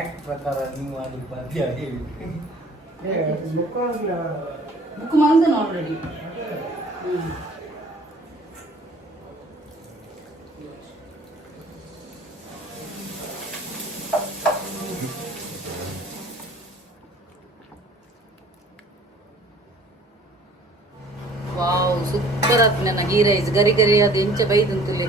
Act ಪ್ರಕಾರ ನೀವು ಅಲ್ಲಿ ಪದ್ಯ ಹೇಳಿ ಬುಕ್ ಮಾಡಿದೆ ಆಲ್ರೆಡಿ. ವಾವ್ ಸೂಪರ್ ಆತ್ ನನ್ನ ಗೀ ರೈಸ್ ಗರಿ ಗರಿ ಅದು ಎಂಚ ಬೈದಂತುಲೆ.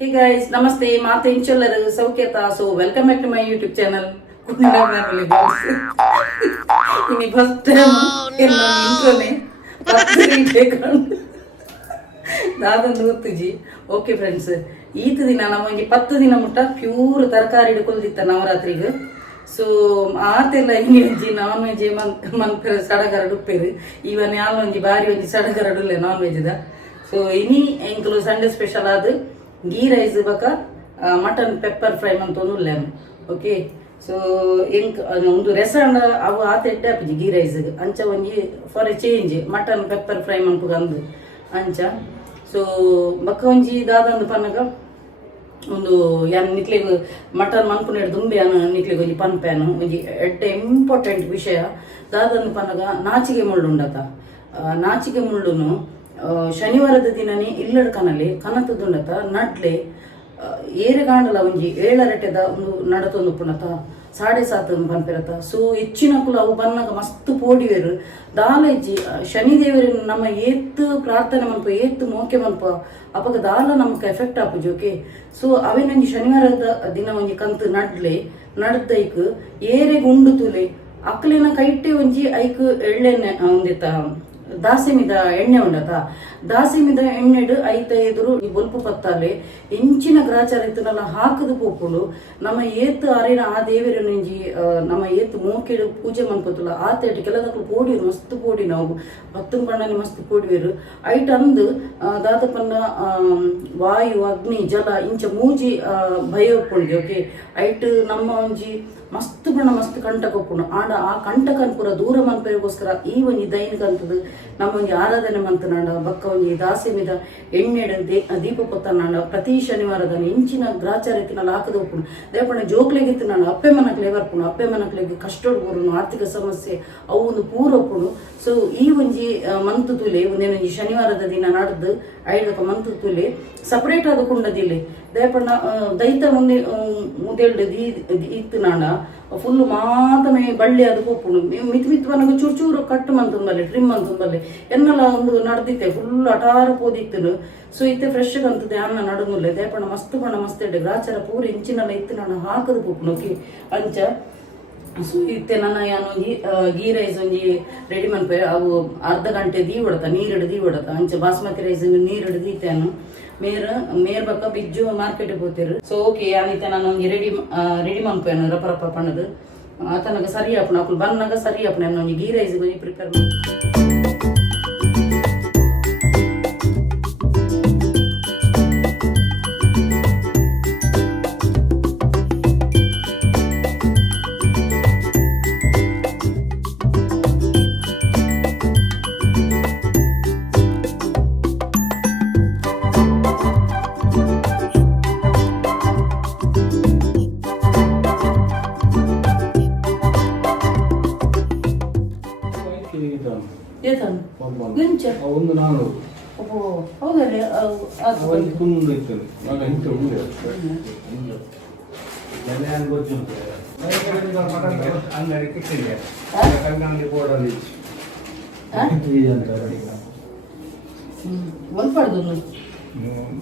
Hey guys, namaste. Maata inchelladu sauketa. So welcome back to my YouTube channel. FamilyFun. Ini first time enna intro ne patri tekond. Dadandu gottiji. Okay friends, ಈತ ದಿನ ನಮಗೆ 10 ದಿನ ಮುಟ್ಟ ಪ್ಯೂರ್ ತರಕಾರಿ ಹಿಡ್ಕೊಳ್ದಿತ್ತ ನವರಾತ್ರಿಗೆ. ಸೊ ಆತೆಲ್ಲ ಹಿಂಗೆ ಒಂಜಿ ನಾನ್ ವೆಜ್ ಮನ್ಪೆರ ಸಡಗರ ಡುಪ್ಪೇರು ಇವನ್ ಯಾಲ್ ಒಂಜಿ ಬಾರಿ ಒಂಜಿ ಸಡಗರ ಡುಲ್ಲೆ ನಾನ್ ವೆಜ್ದ. ಸೊ ಇನಿ ಎಂಕಲು ಸಂಡೇ ಸ್ಪೆಷಲ್ ಆದ ಗೀ ರೈಸ್ ಬಕ ಮಟನ್ ಪೆಪ್ಪರ್ ಫ್ರೈ ಮಂತೊಂದುಲ್ಲೆ. ಓಕೆ ಸೊ ಎಂಕ್ ಒಂದು ರೆಸಾರ್ಟ್ ಅವು ಆತ ಎಡ್ಡೆ ಆಪಿಜಿ ಗೀ ರೈಸ್ಗೆ ಅಂಚ ಒಂಜಿ for a change mutton pepper fry ಮಂಪುಗ ಅಂದು ಅಂಚ. ಸೊ ಬಕ್ಕ ಒಂಜಿ ದಾದಂದು ಪನ್ನಗ ಒಂದು ಯಾನ್ ನಿಕ್ಲಿಗೆ ಮಟನ್ ಮನ್ಪುನೇಡು ದುಂಬೆ ನಿಕ್ಲಿಗೆ ಒಂಜಿ ಪನ್ಪೇನು ಒಂಜಿ ಎಡ್ಡೆ ಇಂಪಾರ್ಟೆಂಟ್ ವಿಷಯ ದಾದಂದು ಪನ್ನಗ ನಾಚಿಗೆ ಮುಳ್ಳು ಉಂಡತ. ನಾಚಿಗೆ ಮುಳ್ಳುನು ಶನಿವಾರದ ದಿನನೇ ಇಲ್ಲಡ್ ಕನಲೆ ಕನತದುಂಡತ ನಡ್ಲೆ ಏರೆಗಾಂಡಲ ಒಂಜಿ 7 ಒಂದು ನಡತೊಂದು ಪುಣತ 7:30 ಪನ್ಪಿರತ. ಸೊ ಹೆಚ್ಚಿನ ಕುಲ ಅವು ಬನ್ನಾಗ ಮಸ್ತ್ ಪೋಡಿವೇರು ದಾಲ ಇಜ್ಜಿ ಶನಿದೇವರಿನ ನಮ್ಮ ಏತ್ ಪ್ರಾರ್ಥನೆ ಮನ್ಪ ಏತ್ ಮೋಕೆ ಮನ್ಪ ಅಪಗ ದಾಲ ನಮಕ್ ಎಫೆಕ್ಟ್ ಆಪುಜಿ. ಓಕೆ ಸೊ ಅವೇನೊಂಜಿ ಶನಿವಾರದ ದಿನ ಒಂಜಿ ಕಂತು ನಡ್ಲೆ ನಡ್ದೈಕ್ ಏರೆ ಗುಂಡು ತುಲೆ ಅಕ್ಲಿನ ಕೈಟೆ ಒಂಜಿ ಐಕ್ ಎಳ್ಳೆಣ್ಣೆ ಒಂದಿತ್ತ ದಾಸಿಮಿದ ಎಣ್ಣೆ ಉಂಡತ. ದಾಸಿಮಿದ ಎಣ್ಣೆಡು ಐತ ಎದುರು ಈ ಬೊಲ್ಪು ಪತ್ತಾಲೆ ಎಂಚಿನ ಗ್ರಾಚಾರ ಇತ್ತನಲ್ಲ ಹಾಕದು ಪೋಪುಡು ನಮ್ಮ ಏತ್ ಅರಿನ ಆ ದೇವರನಂಜಿ ನಮ್ಮ ಏತ್ ಮೋಕೆಡು ಪೂಜೆ ಮನ್ಪತ್ತಲ್ಲ ಆ ತೇಟಿ ಕೆಲದಕ್ಕೂ ಪೋಡಿರು ಮಸ್ತ್ ಪೋಡಿ ನಾವು 10 ಬಣ್ಣನೆ ಮಸ್ತ್ ಪೋಡಿವೇರು ಐಟ್ ಅಂದು ದಾದಪನ್ನ ವಾಯು ಅಗ್ನಿ ಜಲ ಇಂಚ ಮೂಜಿ ಭಯ ಒಪ್ಪುಂಡಿ. ಓಕೆ ಐಟ್ ನಮ್ಮ ಒಂಜಿ ಮಸ್ತ್ ಬಣ್ಣ ಮಸ್ತ್ ಕಂಟಕ ಒಪ್ಪುಂಡು ಆಂಡ ಆ ಕಂಟಕನ್ ಪೂರ ದೂರ ಮನ್ಪರಿಗೋಸ್ಕರ ಈ ಒಂಜಿ ದೈನಿಕ ಅಂತದ್ದು ನಮ್ಮ ಒಂಜಿ ಆರಾಧನೆ ಮಂತನಾಂಡ ಬಕ್ಕ ಒಂಜಿ ದಾಸಿ ಮೀದ ಎಣ್ಣೆಡು ದೀಪ ಪೊತ್ತನಾಂಡ ಪ್ರತಿ ಶನಿವಾರದ ಇಂಚಿನ ಗ್ರಾಚಾರತಿನಲ್ಲಿ ಹಾಕದು ಒಪ್ಪುಂಡು ದೇಪಣ್ಣ ಜೋಕ್ಲೆಗಿತ್ತು ನಾನು ಅಪ್ಪೆ ಮನಕ್ಲೆ ಬರ್ಪುಂಡು ಅಪ್ಪೆ ಮನಕ್ಲೆಗೆ ಕಷ್ಟೋಡು ಬರುನು ಆರ್ಥಿಕ ಸಮಸ್ಯೆ ಅವು ಒಂದು ಪೂರ ಒಪ್ಪುಂಡು. ಸೊ ಈ ಒಂಜಿ ಮಂತು ತುಲೆ ಒಂದೇನೊಂಜಿ ಶನಿವಾರದ ದಿನ ನಡೆದು ಐದಕ ಮಂತು ತುಲೆ ಸಪರೇಟ್ ಆದ ಕುಂಡದಿಲ್ಲೆ ದೇಪಣ್ಣ ದೈತ ಮುಂದೆ ಮುದೆಲ್ಡು ಇತ್ತು ನಾಂಡ ಫುಲ್ ಮಾತಮೆ ಬಳ್ಳಿ ಅದು ಪೋಪುಂಡು ಮಿತ್ ಮಿತ್ ಬನಗ ಚೂರು ಚೂರು ಕಟ್ ಮಂತಂಬಲ್ಲೆ ಟ್ರಿಮ್ ಅಂತಂಬಲ್ಲೆ ಎನ್ನೆಲ್ಲ ಒಂದು ನಡ್ದಿತ್ತೆ ಫುಲ್ ಅಟಾರ ಪೋದಿತ್ತು. ಸೊ ಇತ್ತೆ ಫ್ರೆಶ್ ಅಂತದೆ ಅನ್ನ ನಡುಮುಲ್ಲೆ ದೇಪಣ್ಣ ಮಸ್ತ್ ಬಣ್ಣ ಮಸ್ತ್ ಎಡ್ಡೆ ಗ್ರಾಚಾರ ಪೂರ ಇಂಚಿನೆಲ್ಲ ಇತ್ತು ನಾನು ಹಾಕದು ಪೋಪುಂಡು. ಓಕೆ ಅಂಚ ಸೊ ಇತ್ತೆ ನನ್ನ ಯಾನೊಂಜಿ ಗೀ ರೈಸ್ ಒಂಜಿ ರೆಡಿ ಮನ್ಪೆ ಅವು ಅರ್ಧ ಗಂಟೆ ದೀ ಹೊಡತ ನೀರಿಡು ದೀ ಹೊಡತ ಅಂಚ ಬಾಸ್ಮತಿ ರೈಸ್ ನೀರಿಡು ದೀತೇನು ಮೇರ್ ಬಕ್ಕ ಬಿಜ್ಜು ಮಾರ್ಕೆಟ್ ಹೋಗ್ತಿರು. ಸೊ ಓಕೆ ಯಾನಿತ್ತೆ ನಾನು ಒಂಜಿ ರೆಡಿ ಮನ್ಪೇನು ರಪ ರಪ ಪಣ್ಣದು ಆತನಾಗ ಸರಿ ಆಪಣ ಅಪ್ಪಳು ಬನ್ನಾಗ ಸರಿ ಆಪಣ ನಾನು ಗೀ ರೈಸ್ ಒಂಜಿ ಪ್ರಿಪೇರ್ ಮಾಡಿ. ಒಂದು ನಾನು ಹೌದಲ್ಲ ಕುಂದು ಇರ್ತದೆ ನಾನು ಎಂತ ಉಂಡೆ ನೆನೆ ಗೊತ್ತುಂಟು ಅಂಗಡಿ ಕಿಟ್ಟಿದೆ ಕಣ್ಣಂಗಡಿ ಬೋರ್ಡಲ್ಲಿ ಅಂತ ಒಲ್ಪಡ್ದು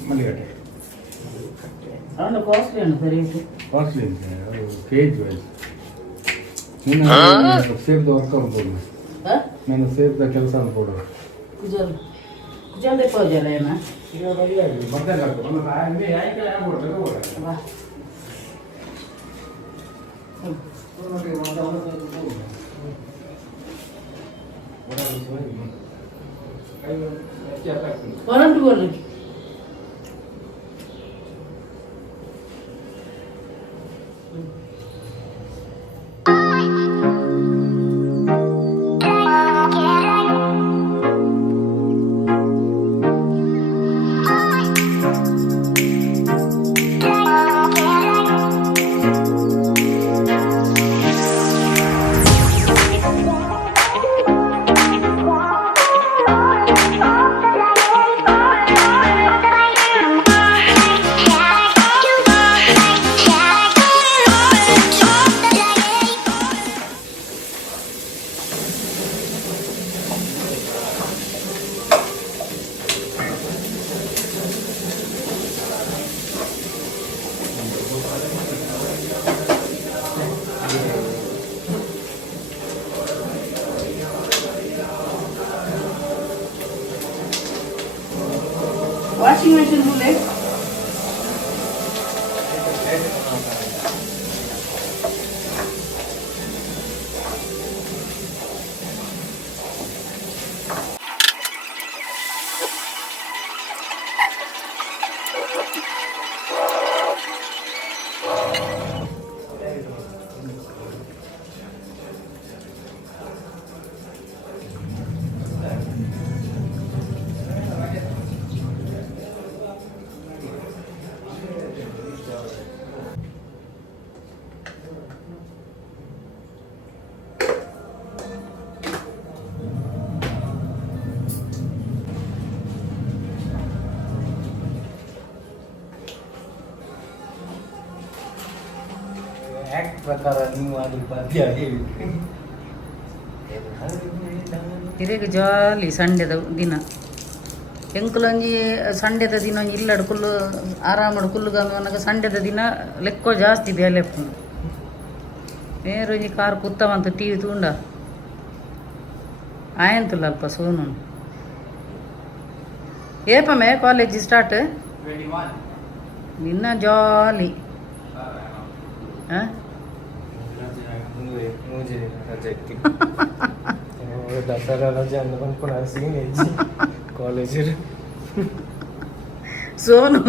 ಮಲ್ಲಿಗಟ್ಟೆ ಅಲ್ಲ ಕಾಸ್ಟ್ಲಿ ಅಣ್ಣ ಸರಿ ಕಾಸ್ಟ್ಲಿ ಉಂಟು ಕೇಜ್ ವೈಸ್ ನೀನು ಸೇಫ್ದ ವರ್ಕ್ ಅನ್ಬೋದು ನಾನು ಸೇಫ್ದ ಕೆಲಸ ಅನ್ಬೋದು ಕುಜಲ್ ಕುಜಲ್ ದೆಪ್ಪ ಹೋಜಲ್ಲ ಏನ ಈಗ ಬೈಯಾಗಿ ಮೊದಲ ಒಂದು ಅಲ್ಲಿ ಯಾಕೆ ಆಗ್ಬಿಡ್ತದೆ ಬಾ ಹೊರಟು ಬೋಲು ವಾಷಿಂಗ್ ಮೆಷಿನ್ ಮುಂದೆ ಆಕ್ಟ್ ಪ್ರಕಾರ ನೀವು ಅದು ಪದ್ಯ ಹೇಳಿ ಹಿರೇಗ ಜಾಲಿ ಸಂಡೆದ ದಿನ ಎಂಕುಲೊಂಜಿ ಸಂಡೆದ ದಿನ ಒಂಜಿ ಇಲ್ಲಡು ಕುಲ್ಲು ಆರಾಮಡು ಕುಲ್ಲುಗಂದು ಅನ್ನಗ ಸಂಡೆದ ದಿನ ಲೆಕ್ಕೋ ಜಾಸ್ತಿ ಬೇಲೆಪ್ಪು ಬೇರೊಂಜಿ ಕಾರ್ ಕುತ್ತವಂತ ಟಿ ವಿ ತೂಂಡ ಆಯಂತುಲ್ಲ ಅಲ್ಪ ಸೋನು ಏಪಮೆ ಕಾಲೇಜ್ ಸ್ಟಾರ್ಟ್ ನಿನ್ನ ಜಾಲಿ ಹಾಂ ದಸರಾ ರಜೆ ಅಂತ ಬಂದ್ಕೊಂಡು ಸೀನ್ ಹೆಚ್ಚಿ ಕಾಲೇಜಲ್ಲಿ ಸೋನು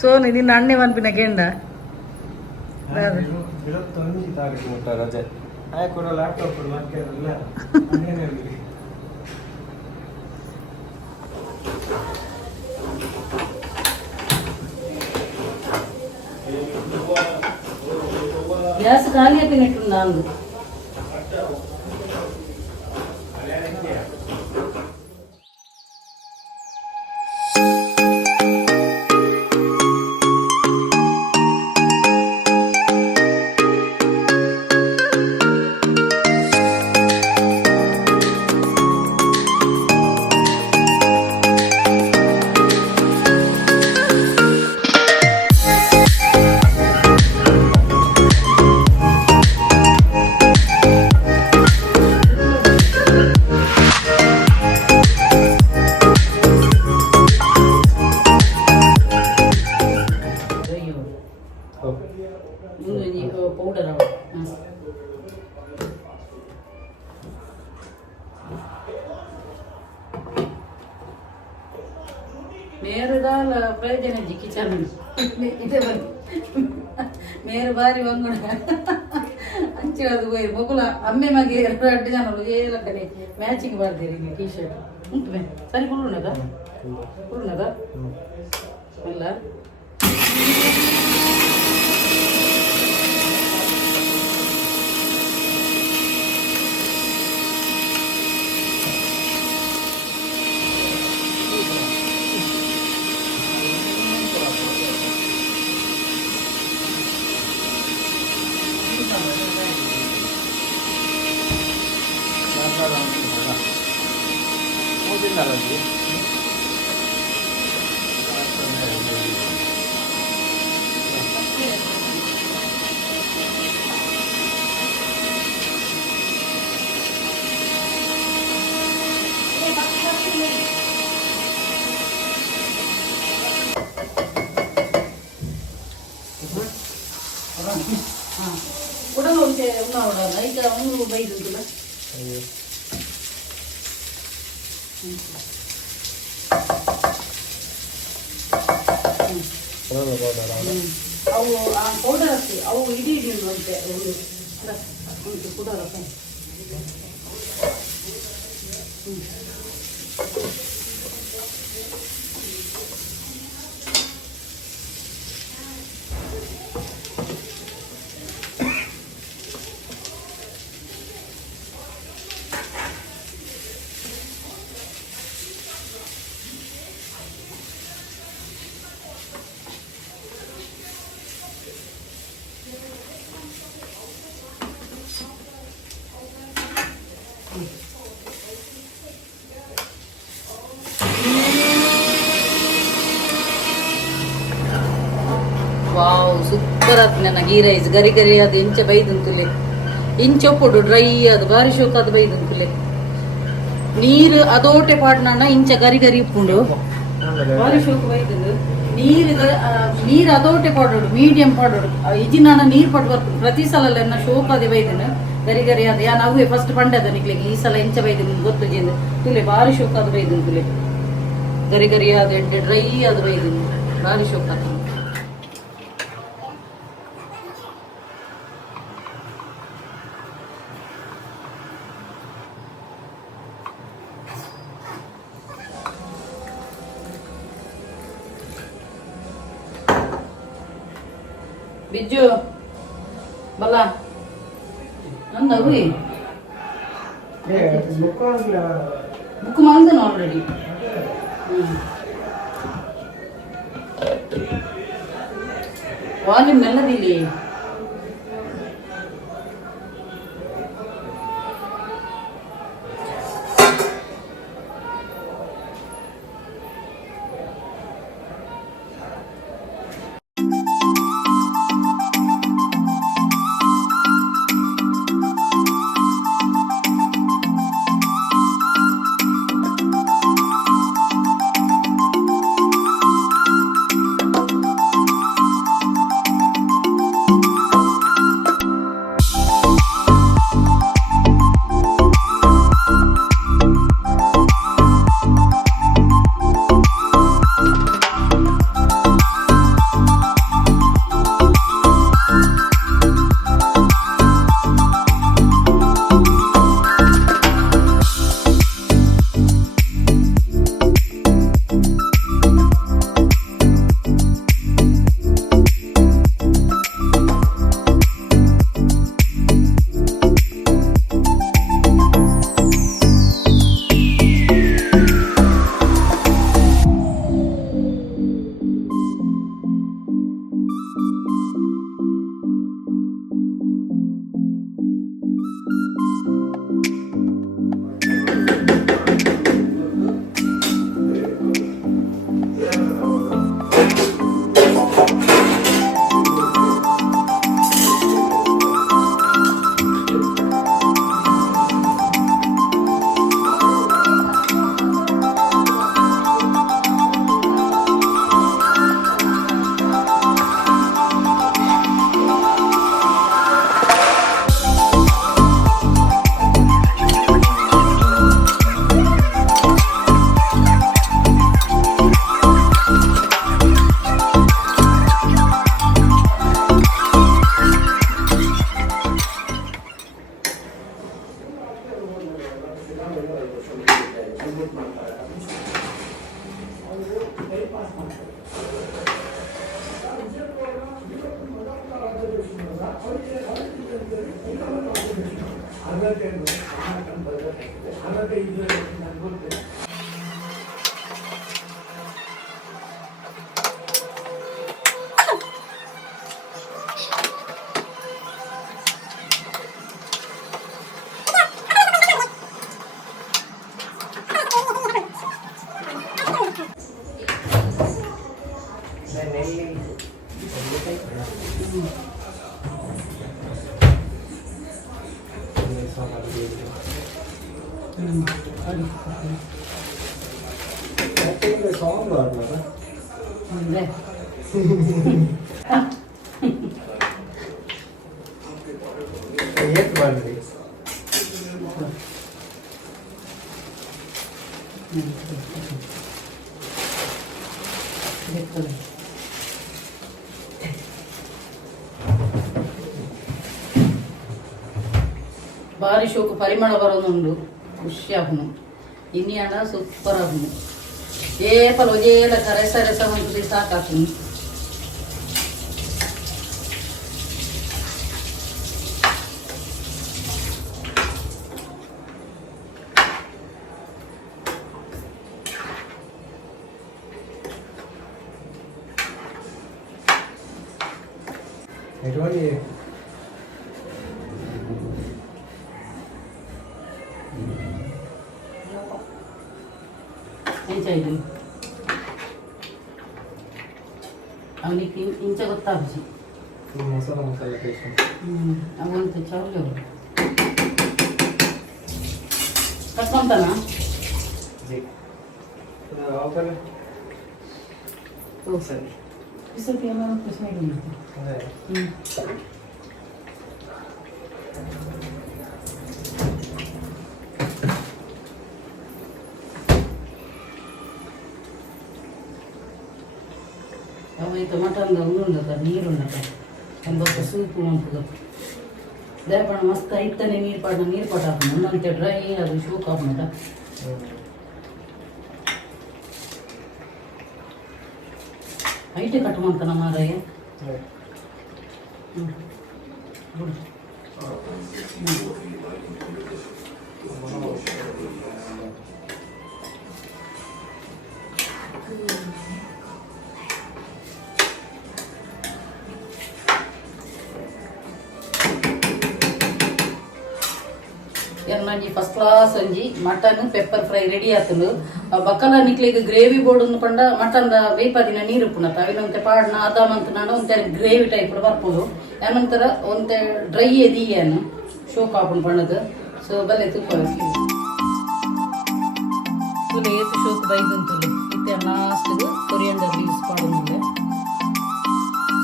ಸೋನು ನಿನ್ನ ಅಣ್ಣೆ ಪನ್ಪಿನ ಕೆಂಡ ತೊಂದಿ ತಾರೀಕು ಮುಟ್ಟ ರಜೆ ಆಯ ಕೂಡ ಲ್ಯಾಪ್ಟಾಪ್ ಮಾಡ್ತಿರಲ್ಲ ಗ್ಯಾಸ್ ಖಾಲಿ ಆಗಿನಟ್ಟು ನಾನು ಪೌಡರ್ ಮೇರುದಾಲ ಪ್ರಯೋಜನ ಇಜ್ಜಿ ಕಿಚನ್ ಇದೆ ಬನ್ನಿ ಮೇರು ಬಾರಿ ಬಂಗುಣ ಹಂಚಿರೋದು ಹೋಯ್ ಬೊಗುಲ ಅಮ್ಮೆ ಮಗೆ 2 ಜನ ಏಲ ಕಡೆ ಮ್ಯಾಚಿಂಗ್ ಬರ್ತೀರಿ ನೀವು ಟೀ ಶರ್ಟ್ ಉಂಟು ಮೇ ಸರಿ ಕುರುನದ ಎಲ್ಲ ದೋಸೆ ನೋಡೋಣ ಈಗ ಅವನು ಬೈದಿಲ್ಲ. ಅವು ಆ ಪೌಡರ್ ಹಾಕಿ ಅವು ಇಡೀ ಇಡುವಂತೆ ಉಂಟು ಪುಡರ್ ವಾವ್ ಸೂಪರ್ ಆತ್ ನನ್ನ ಗೀ ರೈಸ್ ಗರಿ ಗರಿ ಅದು ಇಂಚ ಬೈದಂತುಲೆ ಇಂಚ ಒಪ್ಪುಡು ಡ್ರೈ ಅದು ಬಾರಿ ಶೋಕ ಅದು ಬೈದಂತುಲೆ ನೀರು ಅದೋಟೆ ಪಾಡ್ನ ಇಂಚ ಗರಿ ಗರಿ ಉಪ್ಪುಂಡು ಬಾರಿ ಶೋಕ ಬೈದಂದು ನೀರು ಅದೋಟೆ ಪಾಡೋಡು ಮೀಡಿಯಂ ಪಾಡೋಡು ಇಜಿ ನಾನು ನೀರು ಪಟ್ಟು ಬರ್ತೀನಿ ಪ್ರತಿ ಸಲ ನನ್ನ ಶೋಕ ಅದೇ ಬೈದನು ಗರಿ ಗರಿ ಅದು ಯಾ ನಾವು ಫಸ್ಟ್ ಪಂಡದ ನಿಕ್ಲಿಗೆ ಈ ಸಲ ಇಂಚ ಬೈದನು ಗೊತ್ತು ಜೇಂದು ತುಲೆ ಬಾರಿ ಶೋಕ ಅದು ಬೈದನು ತುಲೆ ಗರಿ ಗರಿ ಅದು ಎಡ್ಡೆ ಡ್ರೈ ಅದು ಬೈದನು ಬಾರಿ ಶೋಕ ಅದು ಬಿಜ್ಜು ಬಲ್ಲ ನಂದವಿ ಬುಕ್ ಮಾಡಿದನು ಆಲ್ರೆಡಿ ವಾಲ್ಯೂಮ್ ನೆಲ್ಲದಿಲ್ಲಿ ಸಾಂಗ್ ಆಡ್ಲಲ್ಲ ಅಂದ್ರೆ ಮಾಡ್ರಿ ಭಾರಿ ಶೋಕು ಪರಿಮಳ ಬರೋದುಂಡು ಖುಷಿ ಆಗುನು ಇನ್ನಿ ಹಣ ಸೂಪರ್ ಆಗುನು ಏಪಲ ಒಜೇಲ ರಸ ರಸ ಮಂತ್ರಿ ಸಾಕಾಗುನು ఎటువంటి ಎಂಚಾಯ್ತು ಅವನಿಗೆ ಇಂಚ ಗೊತ್ತಾಗುಸಿ ಮಸಾಲ ಮಸಾಲ ಟೇಸ್ಟ್ ಅವಂತ ಚೌಲಿ ಕಟ್ಕೊಂತಾನ ಓ ಸರಿ ಈ ಸತಿ ಎಲ್ಲ ಪ್ರಶ್ನೆ ಅವೈತೆ ಮಟನ್ದ ಉಂಡುಂಡದ ನೀರುಂಡದ ಎಂಬತ್ತು ಸೂಪು ಉಂಟು ದೇಪಣ ಮಸ್ತ್ ಐತನೆ ನೀರು ಪಾಟ ಹಾಕೋಣ ಒಂದಂತೆ ಡ್ರೈ ಅದು ಶೂಕ್ ಹಾಕೋಣ ಐಟೆ ಕಟ್ಟುವಂತನ ಮಾರಾಯ ಎರ್ನಾಜಿ ಫಸ್ಟ್ ಕ್ಲಾಸ್ ಒಂಜಿ ಮಟನ್ ಪೆಪ್ಪರ್ ಫ್ರೈ ರೆಡಿ ಆತಂದು ಬಕ್ಕಲ ನಿಕ್ಲಿಗೆ ಗ್ರೇವಿ ಬೋರ್ಡ್ ಪಂಡ ಮಟನ್ದ ಬೇಪಾದಿನ ನೀರು ಪುಣತ ಅವಿನೊಂತೆ ಪಾಡ್ನ ಅದಾಮಂತ ನಾನು ಒಂತೆ ಗ್ರೇವಿ ಟೈಪ್ ಬರ್ಬೋದು ಏನಂತರ ಒಂತೆ ಡ್ರೈ ಎದಿಯೇನು ಶೋಕ್ ಹಾಕೊಂಡು ಪಣ್ಣದು ಸೊ ಬಲ್ಲೆ ತುಪ್ಪ ತುಲೆ ಏತು ಶೋಕ್ ಬೈದಂತುಲು ಇತ್ತೆ ಲಾಸ್ಟ್ಗೆ ಕೊರಿಯಂಡರ್ ಲೀವ್ಸ್ ಪಾಡು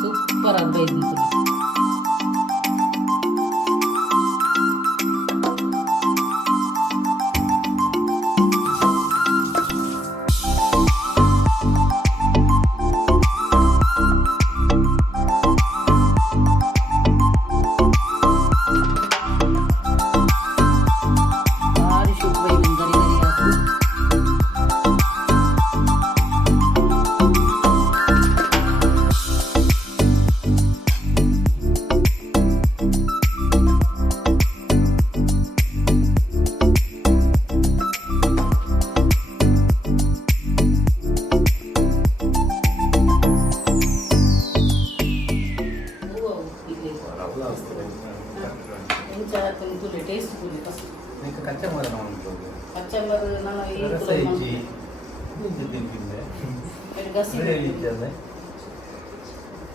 ಸೂಪರ್ ಆಗಿ ಬೈದಂತುಲು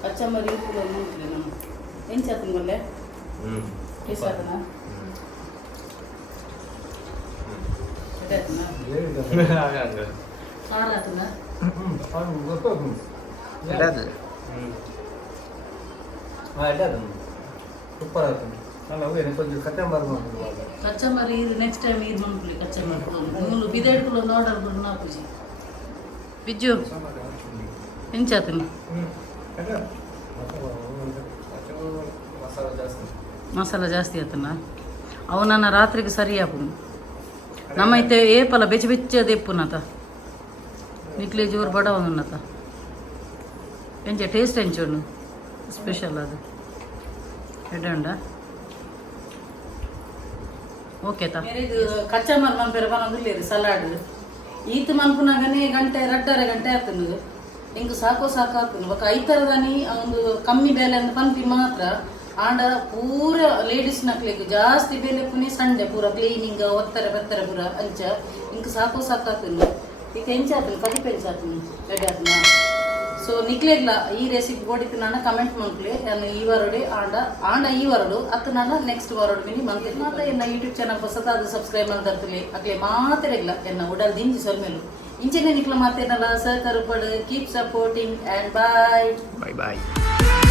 ಕಚ್ಚಂಬರಿ ಎಂಚಾತನ ಬಲ್ಲೆ ಟೇಸ್ಟ್ ಆತನ ಸಾರ ಆತನ ಸೂಪರ್ ಆಯ್ತು ಕಚ್ಚಂಬರಿ ಇದು ನೆಕ್ಸ್ಟ್ ಟೈಮ್ ಇದು ಮಾಡ್ಕೊಳ್ಳಿ ಕಚ್ಚಂಬರಿ ಮೂಲು ಬಿದೇಡ್ಕೊಳ್ಳೋ ನೋಡರ್ ಬಿಡು ನಾ ಪೂಜೆ ಬಿಜ್ಜು ಎಂಚಾತನ ಮಸಾಲ ಜಾಸ್ತಿ ಆತನ ಅವು ನನ್ನ ರಾತ್ರಿಗೆ ಸರಿ ಆಪು ನಮ್ಮೈತೆ ಏಪಲ ಬೆಚ್ಚ ಬೆಚ್ಚದ ಎಪ್ಪುನತ ನಿಕ್ಲೆ ಜೋರು ಬಡ ಒಂದನ್ನತ ಎಂಚ ಟೇಸ್ಟ್ ಎಂಚೋಡು ಸ್ಪೆಷಲ್ ಅದು ಎಡ್ಡ ಓಕೆ ತಾ ಇದು ಕಚ್ಚಂಬರ್ ಮನ್ಪೇರ ಬನ್ನೋದಿಲ್ಲ ಸಲಾಡ್ ಈತ್ ಮನ್ಪುನಾಗನೇ ಗಂಟೆ 2.5 ಗಂಟೆ ಆಗ್ತದೆ ಹಿಂಗೆ ಸಾಕಾಗ್ತದೆ ಬೊಕ್ಕ ಐತರದಾನಿ ಒಂದು ಕಮ್ಮಿ ಬೆಲೆ ಅಂತ ಪಂಪಿ ಮಾತ್ರ ಆಂಡ ಪೂರ ಲೇಡೀಸ್ ನಕ್ಲಿಗೆ ಜಾಸ್ತಿ ಬೆಲೆ ಪುನಿ ಸಂಡೆ ಪೂರ ಕ್ಲೀನಿಂಗ್ ಒತ್ತರ ಬೆತ್ತರ ಪೂರ ಅಂಚ ಹಿಂಗೆ ಸಾಕಾಗ್ತದೆ ಈಗ ಹೆಂಚಾತನ 10 ಪೆಂಚಾತನ ರೆಡಿ ಆತನ ಸೊ ನಿಕ್ಲೆಗ್ಲ ಈ ರೆಸಿಪಿ ಬೋಡಿತ್ತು ನಾನು ಕಮೆಂಟ್ ಮಾಡ್ಕೊಳ್ಳಿ ನಾನು ಈ ವರಡೆ ಆಂಡ ಈ ವರಡು ಅತ್ತು ನಾನು ನೆಕ್ಸ್ಟ್ ವರಡು ಬಿನಿ ಮಂತ್ಲಿ ಮಾತ್ರ ಎನ್ನ ಯೂಟ್ಯೂಬ್ ಚಾನಲ್ ಹೊಸದಾದ ಸಬ್ಸ್ಕ್ರೈಬ್ ಮಾಡ್ತಿರ್ಲಿ ಅಕ್ಲೆ ಮಾತಿರಲ್ಲ ಎನ್ನ ಉಡಲ್ ದಿಂಜಿ ಸೊಲ್ಮೇಲು ಇಂಚಿನ ನಿಕ್ಲ ಮಾತೇನಲ್ಲ ಸಹಕಾರ ಪಡು keep supporting and bye bye bye